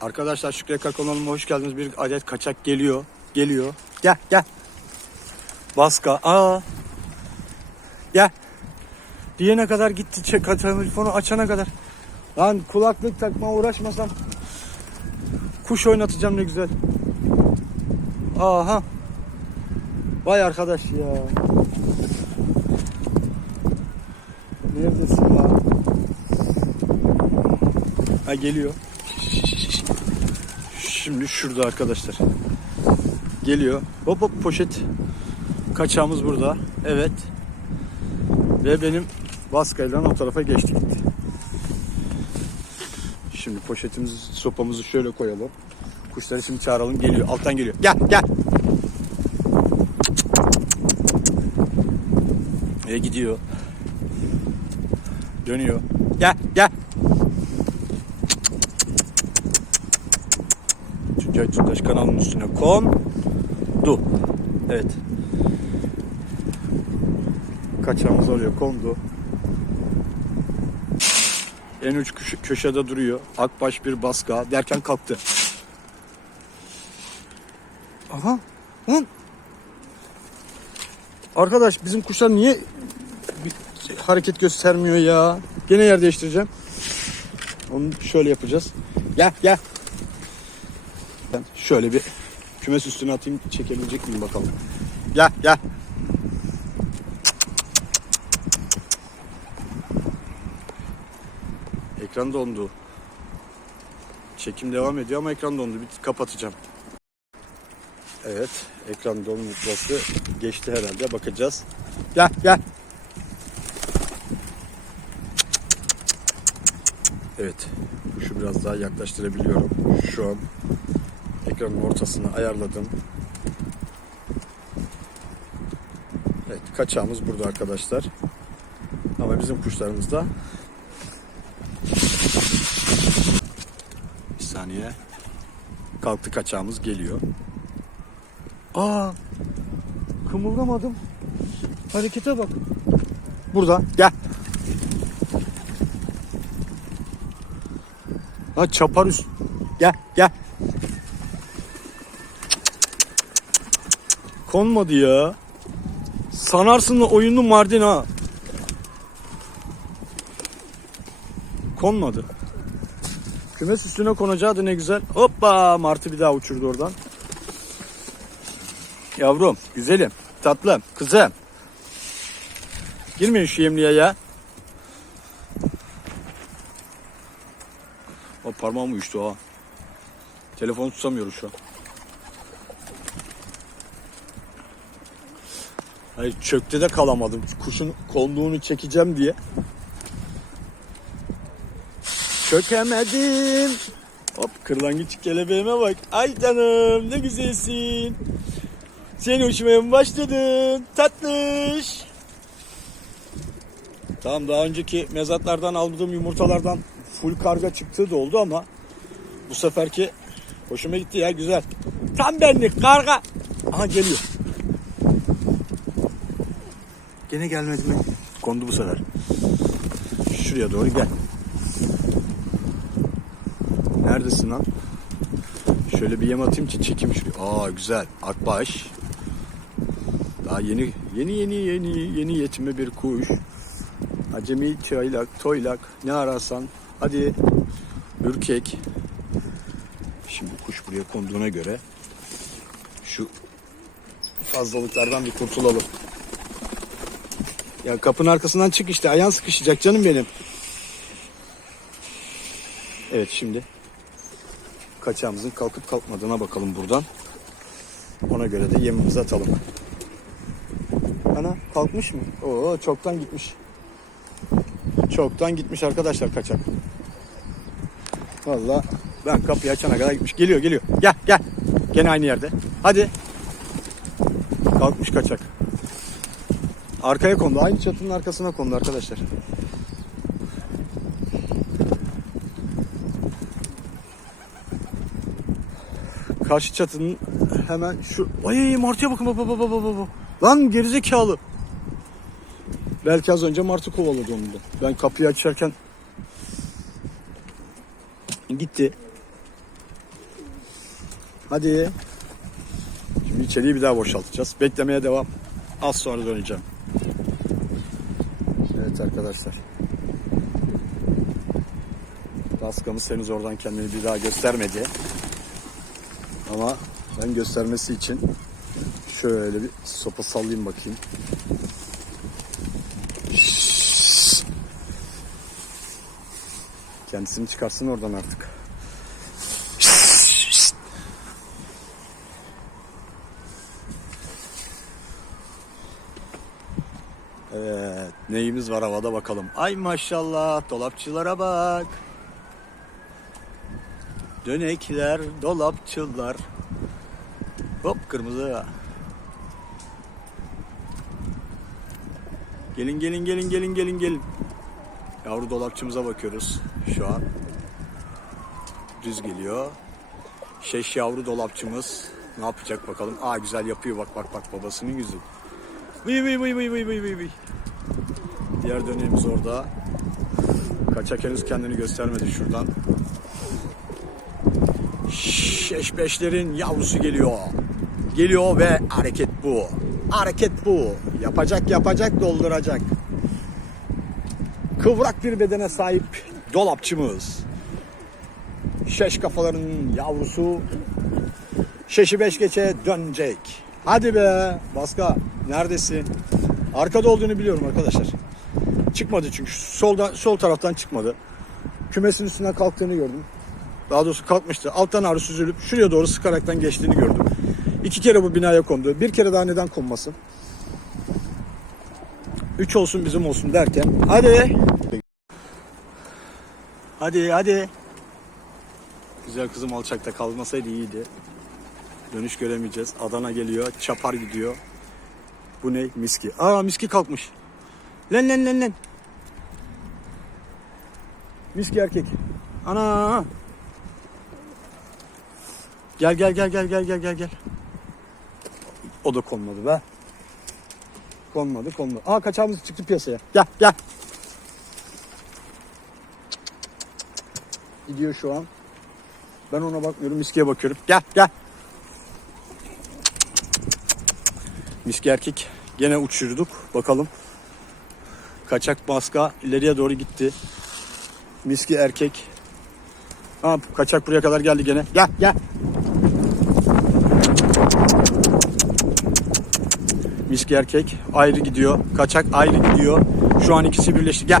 Arkadaşlar Şükrü kanalıma hoş geldiniz. Bir adet kaçak geliyor. Geliyor. Gel gel. Baska. Aa. Gel. Diyene kadar gitti. Telefonu açana kadar. Lan kulaklık takma uğraşmasam. Kuş oynatacağım ne güzel. Aha. Vay arkadaş ya. Neredesin lan? Ha geliyor. Şimdi şurada arkadaşlar. Geliyor. Hop hop poşet. Kaçağımız burada. Evet. Ve benim baskayla o tarafa geçti gitti. Şimdi poşetimizi, sopamızı şöyle koyalım. Kuşları şimdi çağıralım. Geliyor. Alttan geliyor. Gel gel. Ve gidiyor. Dönüyor. Gel gel. Tuncay Tuntaş kanalının üstüne kondu. Evet. Kaçağımız oraya kondu. En uç köşe- köşede duruyor. Akbaş bir baska derken kalktı. Aha. Lan. Arkadaş bizim kuşlar niye hareket göstermiyor ya? Gene yer değiştireceğim. Onu şöyle yapacağız. Gel gel. Ben şöyle bir kümes üstüne atayım çekebilecek miyim bakalım. Gel gel. Ekran dondu. Çekim devam ediyor ama ekran dondu. Bir kapatacağım. Evet, ekran donması geçti herhalde. Bakacağız. Gel gel. Evet. Şu biraz daha yaklaştırabiliyorum. Şu an ekranın ortasını ayarladım. Evet, kaçağımız burada arkadaşlar. Ama bizim kuşlarımız da bir saniye kalktı kaçağımız geliyor. Aa! Kımıldamadım. Harekete bak. Burada. Gel. Ha çapar üst. Gel gel. Konmadı ya. Sanarsın da oyunu Mardin ha. Konmadı. Kümes üstüne konacaktı ne güzel. Hoppa martı bir daha uçurdu oradan. Yavrum, güzelim, tatlım, kızım. Girmeyin şu yemliğe ya. O parmağım uyuştu ha. Telefonu tutamıyorum şu an. Hayır çökte de kalamadım. Kuşun konduğunu çekeceğim diye. Çökemedim. Hop kırlangıç kelebeğime bak. Ay canım ne güzelsin. Seni uçmaya mı başladın? Tatlış. Tamam daha önceki mezatlardan aldığım yumurtalardan full karga çıktığı da oldu ama bu seferki hoşuma gitti ya güzel. Tam benlik karga. Aha geliyor. Gene gelmedi mi? Kondu bu sefer. Şuraya doğru gel. Neredesin lan? Şöyle bir yem atayım ki çekeyim şuraya. Aa güzel. Akbaş. Daha yeni yeni yeni yeni yeni yetme bir kuş. Acemi, çaylak, toylak ne ararsan. Hadi ürkek. Şimdi kuş buraya konduğuna göre şu fazlalıklardan bir kurtulalım. Ya kapının arkasından çık işte ayağın sıkışacak canım benim. Evet şimdi kaçağımızın kalkıp kalkmadığına bakalım buradan. Ona göre de yemimizi atalım. Ana kalkmış mı? Oo çoktan gitmiş. Çoktan gitmiş arkadaşlar kaçak. Valla ben kapıyı açana kadar gitmiş. Geliyor geliyor. Gel gel. Gene aynı yerde. Hadi. Kalkmış kaçak. Arkaya kondu. Aynı çatının arkasına kondu arkadaşlar. Karşı çatının hemen şu... Ay martıya bakın baba baba baba baba. Lan gerizekalı. Belki az önce martı kovaladı onu da. Ben kapıyı açarken gitti. Hadi. Şimdi içeriği bir daha boşaltacağız. Beklemeye devam. Az sonra döneceğim. Evet arkadaşlar. Daskamız henüz oradan kendini bir daha göstermedi. Ama ben göstermesi için şöyle bir sopa sallayayım bakayım. Kendisini çıkarsın oradan artık. Evet, neyimiz var havada bakalım. Ay maşallah, dolapçılara bak. Dönekler, dolapçılar. Hop kırmızı. Gelin gelin gelin gelin gelin gelin. Yavru dolapçımıza bakıyoruz şu an. Düz geliyor. Şeş yavru dolapçımız ne yapacak bakalım. Aa güzel yapıyor bak bak bak babasının yüzü. Vıy vıy vıy vıy vıy vıy vıy. Diğer dönemimiz orada. Kaçak henüz kendini göstermedi şuradan. Şeş beşlerin yavrusu geliyor. Geliyor ve hareket bu. Hareket bu. Yapacak yapacak dolduracak. Kıvrak bir bedene sahip dolapçımız. Şeş kafaların yavrusu. Şeşi beş geçe dönecek. Hadi be. Baska neredesin? Arkada olduğunu biliyorum arkadaşlar. Çıkmadı çünkü solda sol taraftan çıkmadı. Kümesin üstünden kalktığını gördüm. Daha doğrusu kalkmıştı. Alttan ağrı süzülüp şuraya doğru sıkaraktan geçtiğini gördüm. İki kere bu binaya kondu. Bir kere daha neden konmasın? Üç olsun bizim olsun derken. Hadi. Hadi hadi. Güzel kızım alçakta kalmasaydı iyiydi. Dönüş göremeyeceğiz. Adana geliyor. Çapar gidiyor. Bu ne? Miski. Aa miski kalkmış. Len len len len. Miski erkek. Ana. Gel gel gel gel gel gel gel gel. O da konmadı be. Konmadı konmadı. Aa kaçağımız çıktı piyasaya. Gel gel. Gidiyor şu an. Ben ona bakmıyorum. Miskiye bakıyorum. Gel gel. Miski erkek. Gene uçurduk. Bakalım. Kaçak maska ileriye doğru gitti. Miski erkek. Aa, kaçak buraya kadar geldi gene. Gel gel. Miski erkek ayrı gidiyor. Kaçak ayrı gidiyor. Şu an ikisi birleşti. Gel.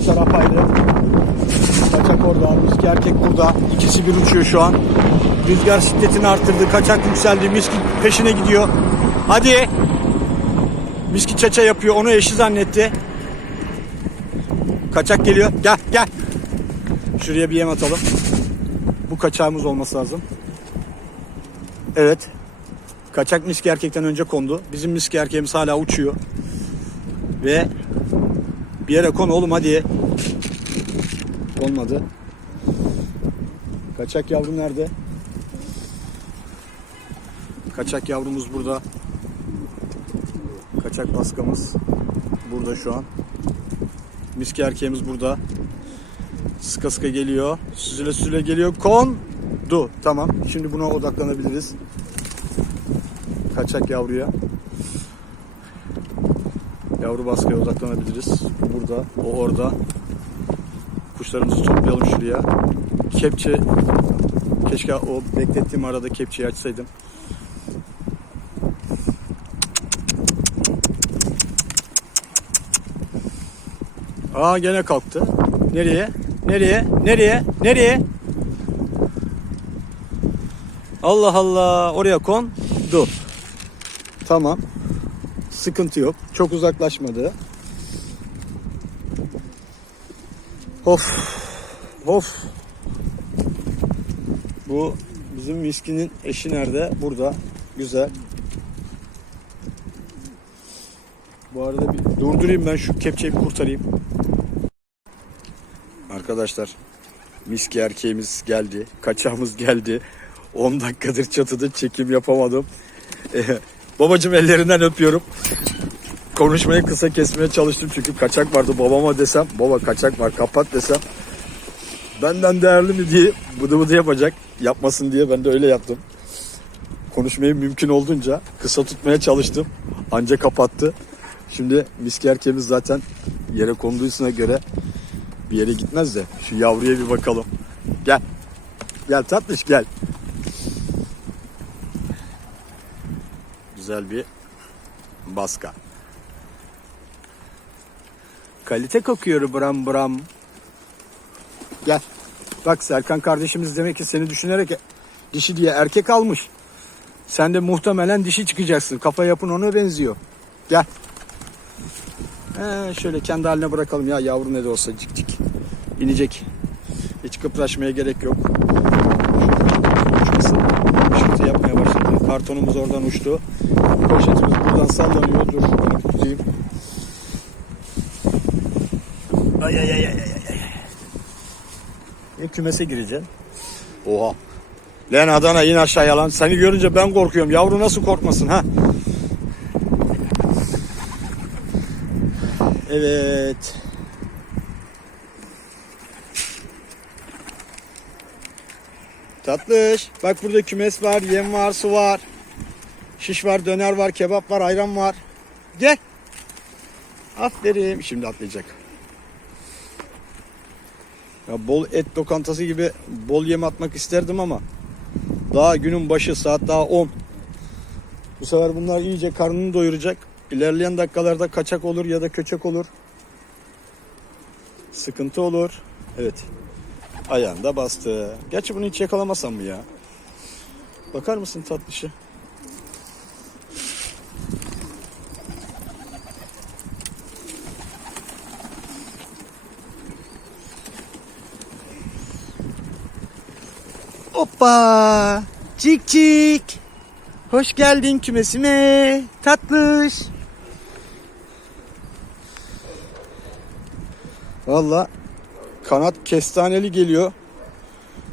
Bu taraf ayrı. Kaçak orada. Miski erkek burada. İkisi bir uçuyor şu an. Rüzgar şiddetini arttırdı. Kaçak yükseldi. Miski peşine gidiyor. Hadi. Miski çaça yapıyor. Onu eşi zannetti. Kaçak geliyor. Gel gel. Şuraya bir yem atalım. Bu kaçağımız olması lazım. Evet. Kaçak miski erkekten önce kondu. Bizim miski erkeğimiz hala uçuyor. Ve bir yere kon oğlum hadi. Olmadı. Kaçak yavru nerede? Kaçak yavrumuz burada. Kaçak baskamız burada şu an. Miski erkeğimiz burada. Sıka sıka geliyor. Süzüle süzüle geliyor. Kondu. Tamam. Şimdi buna odaklanabiliriz. Kaçak yavruya. Yavru baskıya odaklanabiliriz. Burada. O orada. Kuşlarımızı toplayalım şuraya. Kepçe. Keşke o beklettiğim arada kepçeyi açsaydım. Aa gene kalktı. Nereye? Nereye? Nereye? Nereye? Allah Allah. Oraya kon. Dur. Tamam. Sıkıntı yok. Çok uzaklaşmadı. Of. Of. Bu bizim miskinin eşi nerede? Burada. Güzel. Bu arada bir durdurayım ben şu kepçeyi kurtarayım. Arkadaşlar miski erkeğimiz geldi. Kaçağımız geldi. 10 dakikadır çatıda çekim yapamadım. Ee, babacım ellerinden öpüyorum. Konuşmayı kısa kesmeye çalıştım çünkü kaçak vardı. Babama desem baba kaçak var kapat desem benden değerli mi diye bıdı bıdı yapacak. Yapmasın diye ben de öyle yaptım. Konuşmayı mümkün olduğunca kısa tutmaya çalıştım. Anca kapattı. Şimdi miski erkeğimiz zaten yere konduğusuna göre bir yere gitmez de şu yavruya bir bakalım. Gel. Gel tatlış gel. Güzel bir baska. Kalite kokuyor bram bram. Gel. Bak Serkan kardeşimiz demek ki seni düşünerek dişi diye erkek almış. Sen de muhtemelen dişi çıkacaksın. Kafa yapın ona benziyor. Gel. Ee, şöyle kendi haline bırakalım ya yavru ne de olsa cik cik. İnecek. Hiç kıpraşmaya gerek yok. Uçması. Işıktı yapmaya başladı. Kartonumuz oradan uçtu. Poşetimiz buradan sallanıyor. Dur ay ay ay ay ay. E, kümese gireceksin. Oha. Lan Adana in aşağıya lan. Seni görünce ben korkuyorum. Yavru nasıl korkmasın ha? Evet. Tatlış. Bak burada kümes var, yem var, su var. Şiş var, döner var, kebap var, ayran var. Gel. Aferin. Şimdi atlayacak. Ya bol et lokantası gibi bol yem atmak isterdim ama daha günün başı saat daha 10. Bu sefer bunlar iyice karnını doyuracak. İlerleyen dakikalarda kaçak olur ya da köçek olur. Sıkıntı olur. Evet. Ayağında bastı. Gerçi bunu hiç yakalamasam mı ya? Bakar mısın tatlışa? Hoppa! Cik cik! Hoş geldin kümesime. Tatlış. Valla kanat kestaneli geliyor.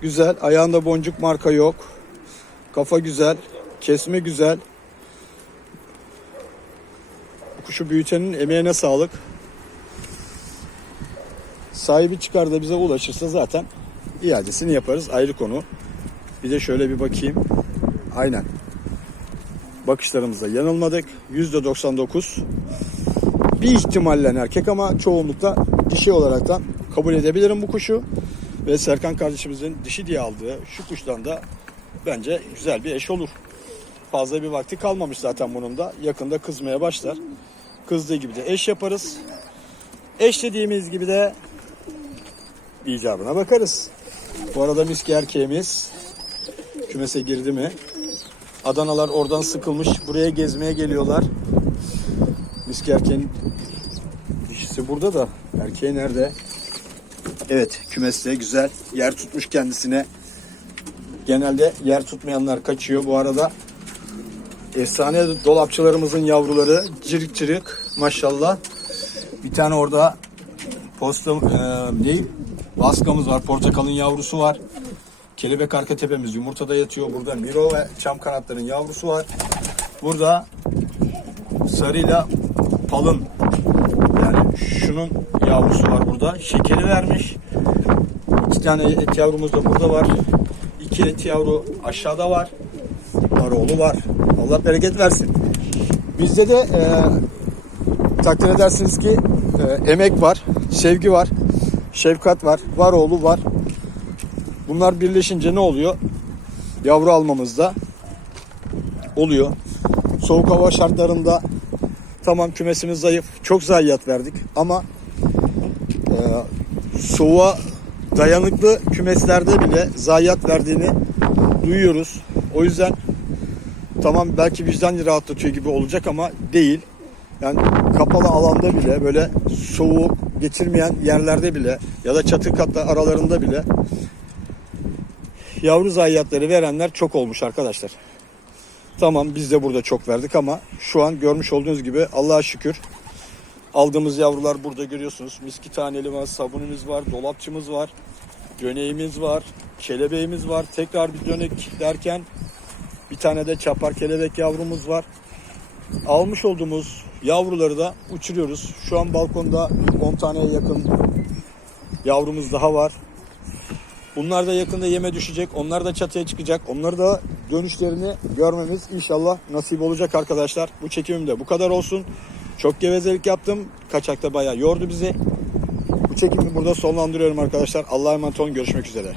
Güzel. Ayağında boncuk marka yok. Kafa güzel. Kesme güzel. Kuşu büyütenin emeğine sağlık. Sahibi çıkar da bize ulaşırsa zaten iadesini yaparız. Ayrı konu. Bir de şöyle bir bakayım. Aynen. Bakışlarımızda yanılmadık. %99. Bir ihtimalle erkek ama çoğunlukla dişi olaraktan kabul edebilirim bu kuşu. Ve Serkan kardeşimizin dişi diye aldığı şu kuştan da bence güzel bir eş olur. Fazla bir vakti kalmamış zaten bunun da. Yakında kızmaya başlar. Kızdığı gibi de eş yaparız. Eş dediğimiz gibi de icabına bakarız. Bu arada miski erkeğimiz kümese girdi mi? Adanalar oradan sıkılmış. Buraya gezmeye geliyorlar. Miski erkeğin dişisi burada da. Erkeği nerede? Evet kümeste güzel. Yer tutmuş kendisine. Genelde yer tutmayanlar kaçıyor. Bu arada efsane dolapçılarımızın yavruları cırık cırık maşallah. Bir tane orada posta e, ne? Baskamız var. Portakalın yavrusu var. Kelebek arka tepemiz yumurtada yatıyor. Burada Miro ve çam kanatların yavrusu var. Burada sarıyla palın yani şunun yavrusu var burada. Şekeri vermiş. İki tane et yavrumuz da burada var. İki et yavru aşağıda var. Aroğlu var. Allah bereket versin. Bizde de e, takdir edersiniz ki e, emek var, sevgi var, şefkat var, var oğlu var. Bunlar birleşince ne oluyor? Yavru almamızda oluyor. Soğuk hava şartlarında tamam kümesimiz zayıf. Çok zayiat verdik ama e, soğuğa dayanıklı kümeslerde bile zayiat verdiğini duyuyoruz. O yüzden tamam belki vicdan rahatlatıyor gibi olacak ama değil. Yani kapalı alanda bile böyle soğuk geçirmeyen yerlerde bile ya da çatı katla aralarında bile yavru zayiatları verenler çok olmuş arkadaşlar. Tamam biz de burada çok verdik ama şu an görmüş olduğunuz gibi Allah'a şükür aldığımız yavrular burada görüyorsunuz. Miski taneli var, sabunumuz var, dolapçımız var, döneğimiz var, kelebeğimiz var. Tekrar bir dönek derken bir tane de çapar kelebek yavrumuz var. Almış olduğumuz yavruları da uçuruyoruz. Şu an balkonda 10 taneye yakın yavrumuz daha var. Bunlar da yakında yeme düşecek. Onlar da çatıya çıkacak. Onları da dönüşlerini görmemiz inşallah nasip olacak arkadaşlar. Bu çekimim de bu kadar olsun. Çok gevezelik yaptım. Kaçakta bayağı yordu bizi. Bu çekimi burada sonlandırıyorum arkadaşlar. Allah'a emanet olun. Görüşmek üzere.